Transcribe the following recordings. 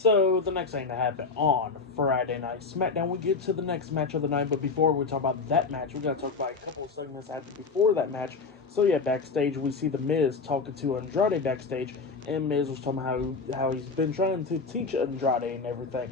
So the next thing that happened on Friday Night SmackDown, we get to the next match of the night. But before we talk about that match, we got to talk about a couple of segments that happened before that match. So yeah, backstage we see the Miz talking to Andrade backstage, and Miz was talking about how he's been trying to teach Andrade and everything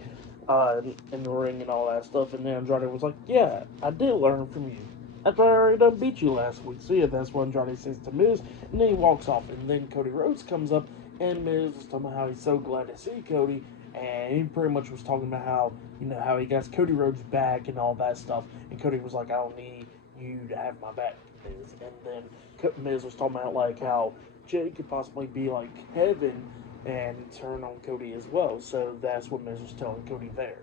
in the ring and all that stuff. And then Andrade was like, "Yeah, I did learn from you. After I already done beat you last week." So yeah, that's what Andrade says to Miz, and then he walks off. And then Cody Rhodes comes up, and Miz was talking about how he's so glad to see Cody, and he pretty much was talking about how how he got Cody Rhodes back and all that stuff. And Cody was like, "I don't need you to have my back, Miz." And then Miz was talking about like how Jay could possibly be like heaven and turn on Cody as well. So that's what Miz was telling Cody there.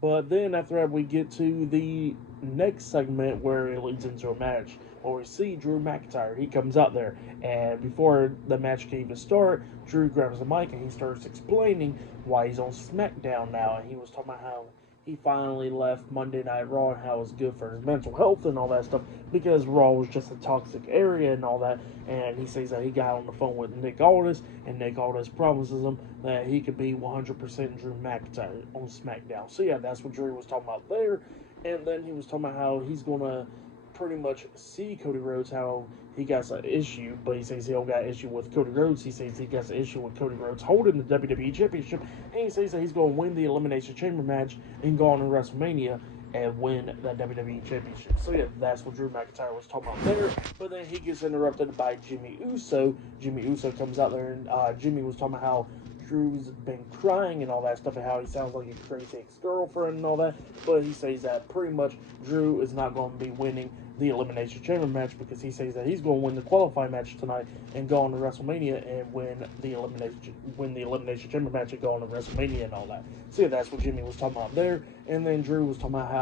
But then after that, we get to the next segment where it leads into a match. Where we see Drew McIntyre. He comes out there, and before the match can even start, Drew grabs the mic and he starts explaining why he's on SmackDown now. And he was talking about how he finally left Monday Night Raw and how it was good for his mental health and all that stuff because Raw was just a toxic area and all that. And he says that he got on the phone with Nick Aldis, and Nick Aldis promises him that he could be 100% Drew McIntyre on SmackDown. So yeah, that's what Drew was talking about there. And then he was talking about how he's gonna pretty much see Cody Rhodes, how he got an issue, but he says he don't got an issue with Cody Rhodes. He says he got an issue with Cody Rhodes holding the WWE Championship, and he says that he's going to win the Elimination Chamber match and go on to WrestleMania and win the WWE Championship. So yeah, that's what Drew McIntyre was talking about there. But then he gets interrupted by Jimmy Uso. Jimmy Uso comes out there, and Jimmy was talking about how Drew's been crying and all that stuff, and how he sounds like a crazy ex-girlfriend and all that. But he says that pretty much Drew is not going to be winning the Elimination Chamber match because he says that he's going to win the qualifying match tonight and go on to WrestleMania and win the Elimination Chamber match and go on to WrestleMania and all that. So yeah, that's what Jimmy was talking about there. And then Drew was talking about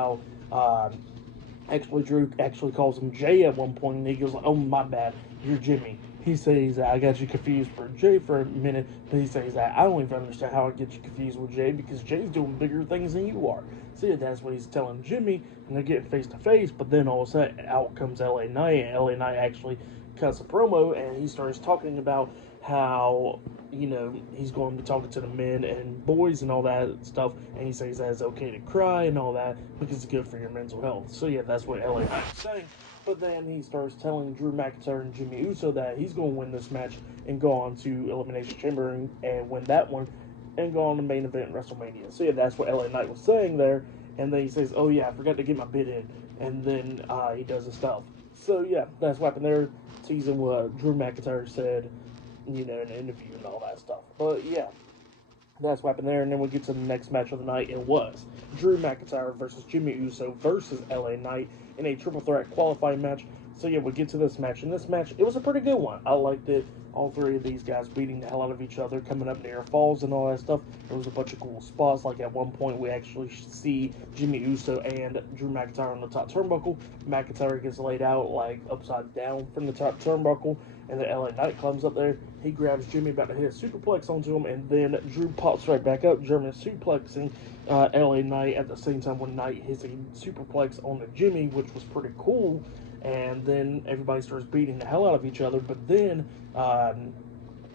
how actually Drew actually calls him Jay at one point, and he goes, "Oh, my bad, you're Jimmy." He says that I got you confused for Jay for a minute, but he says that I don't even understand how I get you confused with Jay because Jay's doing bigger things than you are. So yeah, that's what he's telling Jimmy, and they're getting face to face. But then all of a sudden, out comes LA Knight, and LA Knight actually cuts a promo, and he starts talking about how he's going to be talking to the men and boys and all that stuff, and he says that it's okay to cry and all that because it's good for your mental health. So yeah, that's what LA Knight is saying. But then he starts telling Drew McIntyre and Jimmy Uso that he's going to win this match and go on to Elimination Chamber and win that one and go on the main event in WrestleMania. So yeah, that's what LA Knight was saying there. And then he says, "Oh yeah, I forgot to get my bid in." And then he does his stuff. So yeah, that's what happened there. Teasing what Drew McIntyre said, in an interview and all that stuff. But yeah, that's what happened there. And then we get to the next match of the night. It was Drew McIntyre versus Jimmy Uso versus LA Knight in a triple threat qualifying match. So yeah, we get to this match. And this match, it was a pretty good one. I liked it. All three of these guys beating the hell out of each other, coming up near falls and all that stuff. There was a bunch of cool spots. Like at one point, we actually see Jimmy Uso and Drew McIntyre on the top turnbuckle. McIntyre gets laid out like upside down from the top turnbuckle, and the LA Knight comes up there. He grabs Jimmy, about to hit a superplex onto him, and then Drew pops right back up, German suplexing LA Knight at the same time when Knight hits a superplex on the Jimmy, which was pretty cool. And then everybody starts beating the hell out of each other. But then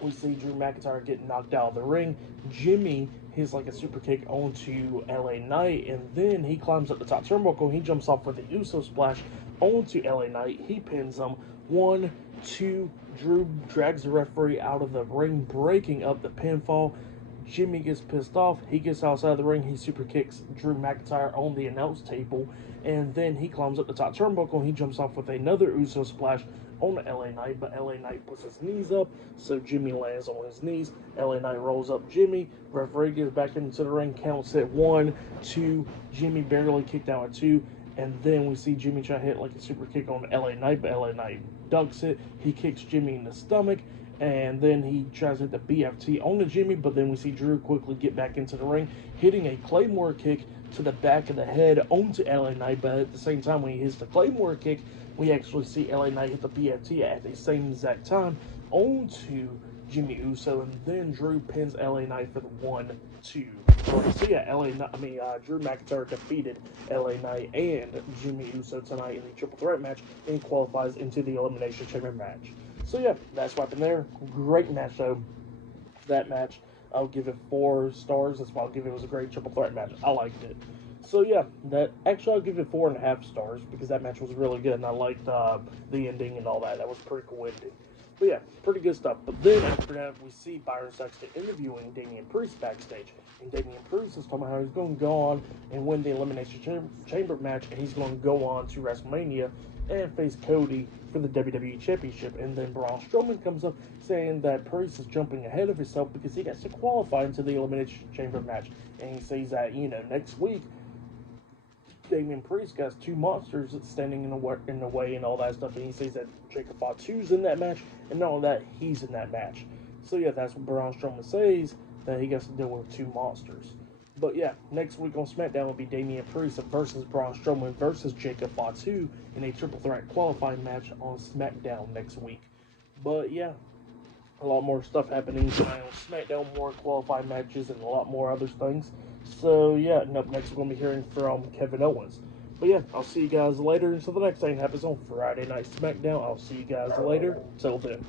we see Drew McIntyre getting knocked out of the ring. Jimmy hits like a super kick onto LA Knight, and then he climbs up the top turnbuckle and he jumps off with the Uso splash onto LA Knight. He pins him. 1, 2. Drew drags the referee out of the ring, breaking up the pinfall. Jimmy gets pissed off. He gets outside the ring. He super kicks Drew McIntyre on the announce table. And then he climbs up the top turnbuckle and he jumps off with another Uso splash on LA Knight. But LA Knight puts his knees up, so Jimmy lands on his knees. LA Knight rolls up Jimmy. Referee gets back into the ring, counts at 1, 2. Jimmy barely kicked out at 2. And then we see Jimmy try to hit like a super kick on LA Knight, but LA Knight ducks it. He kicks Jimmy in the stomach. And then he tries to hit the BFT on the Jimmy, but then we see Drew quickly get back into the ring, hitting a Claymore kick to the back of the head onto LA Knight. But at the same time, when he hits the Claymore kick, we actually see LA Knight hit the BFT at the same exact time onto Jimmy Uso, and then Drew pins LA Knight for the 1, 2. So yeah, Drew McIntyre defeated LA Knight and Jimmy Uso tonight in the triple threat match and qualifies into the Elimination Chamber match. So yeah, that's what happened there. Great match though. That match. I'll give it 4 stars. That's why I'll give it. It was a great triple threat match. I liked it. So yeah, that actually I'll give it 4.5 stars because that match was really good and I liked the ending and all that. That was pretty cool ending. But yeah, pretty good stuff. But then after that, we see Byron Saxton interviewing Damian Priest backstage, and Damian Priest is talking about how he's going to go on and win the Elimination Chamber match, and he's going to go on to WrestleMania and face Cody for the WWE Championship. And then Braun Strowman comes up saying that Priest is jumping ahead of himself because he gets to qualify into the Elimination Chamber match, and he says that next week Damian Priest got 2 monsters standing in the way and all that stuff, and he says that Jacob Fatu's in that match, and not only that, he's in that match. So yeah, that's what Braun Strowman says, that he gets to deal with 2 monsters. But yeah, next week on SmackDown will be Damian Priest versus Braun Strowman versus Jacob Fatu in a triple threat qualifying match on SmackDown next week. But yeah, a lot more stuff happening tonight on SmackDown, more qualifying matches and a lot more other things. So yeah, and up next we're going to be hearing from Kevin Owens. But yeah, I'll see you guys later until the next thing happens on Friday Night SmackDown. I'll see you guys later. Till then.